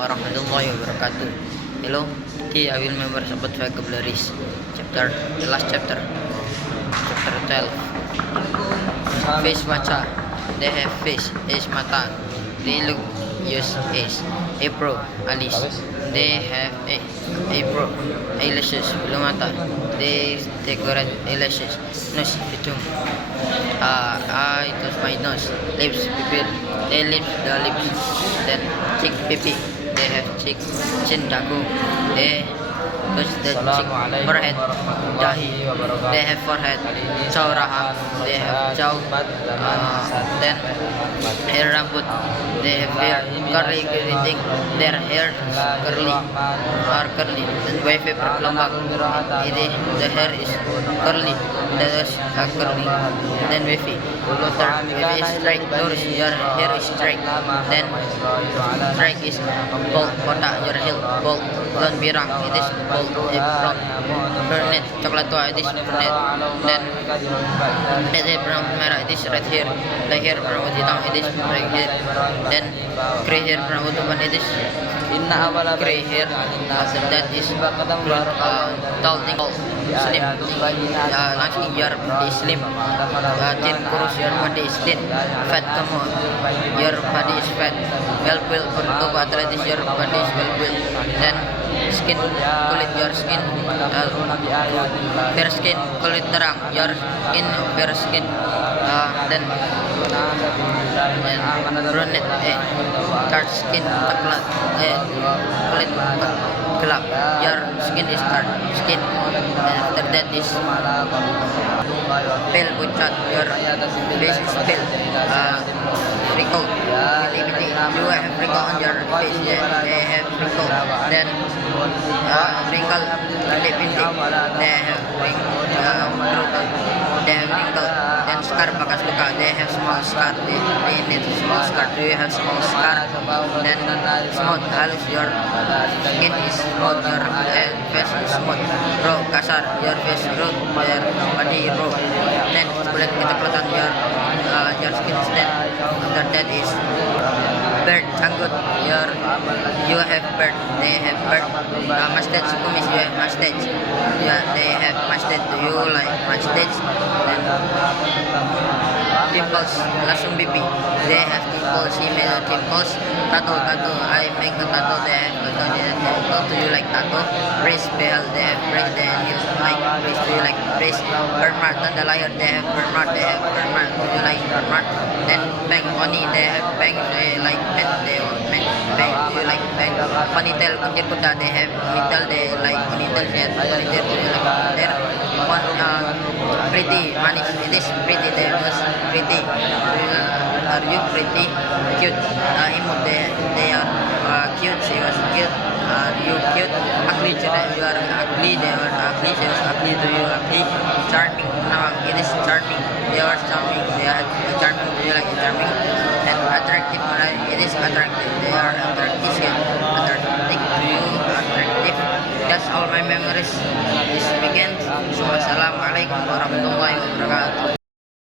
Warahmatullahi wabarakatuh. Hello, today I will memorize about vocabularies. The last chapter, chapter 12. Face macha, they have face, is mata. They look, use is. April, alis. They have April, eyelashes, below mata. They decorate eyelashes. Nose, pitung. Eye, it was my nose. Lips, pipil. They lips, the lips. Then cheek, pipi. They have cheek, chin, dagu. They touch the cheek, forehead, dahi. They have forehead, chow, rahang. They have chow. Then hair, rambut. They have hair, curly, keriting. Their hair curly, are curly. Then wifi perkelambang. The hair is curly. The ears are curly. Then wifi. Wifi is straight. Lurus, your hair is straight. Then straight is bald. Kota, your hair bald. Blonde, birang. It is bald. Brown. Brunette, coklat tua. It is brunette. Then red hair, brown, merah. It is red hair. Black hair, brown, hitam. It is black hair. Then gray hair, brown, utuban. It is gray hair. After that is tall, tall, slim. Langsing your body is slim. Thin, kurus, your body is thin. Fat, kamu, your body is fat. Well built, bertubuh, atletis, your body is well built. Then skin, kulit, your skin, fair skin, kulit terang, your skin, fair skin. Then brunette, dark skin, coklat, kulit gelap, your skin is dark skin. And after that is pale, pucat, your face is pale. Wrinkle, you have wrinkle on your face. They have wrinkle. Then wrinkle, pinti. They have wrinkle. They have wrinkle. Then scar, bekas luka. They have small scar. They need small scar. Do you have small scar? Then smooth, halus. Your skin is smooth. Your face is smooth. Raw, kasar. Your face raw. Your body raw. Then kulit kecoklatan. Your skin is thin. After that is bird, janggut. You have bird. They have bird. Mustache, kumis. You have mustache. They have mustache. Do you like mustache? Then dimples, lasung pipi. They have dimples. Female dimples. Tattoo. I make a tattoo. They have tattoo. Do you like tattoo? Brace, behel. They have brace. They like brace. Do you like brace? Birthmark, dandelion. They have birthmark. Do you like birthmark? Then bang, oni. They have bang. They like pen. They have pen. Bang. Do you like bang? Ponytail, kuntir kuda. They have ponytail. They like ponytail. They have ponytail. Do you like ponytail? Pretty, manis. It is pretty. They was pretty. Are you pretty? Cute. Imut. They are cute. She was cute. Are you cute? Ugly. You are ugly. They are ugly. She was ugly. Do you ugly? Charming. No, it is charming. They are charming. They are charming. Do you like charming? And attractive. It is attractive. They are attractive. Attractive. Do you attractive? That's all my memories. This weekend. Assalamualaikum warahmatullahi wabarakatuh.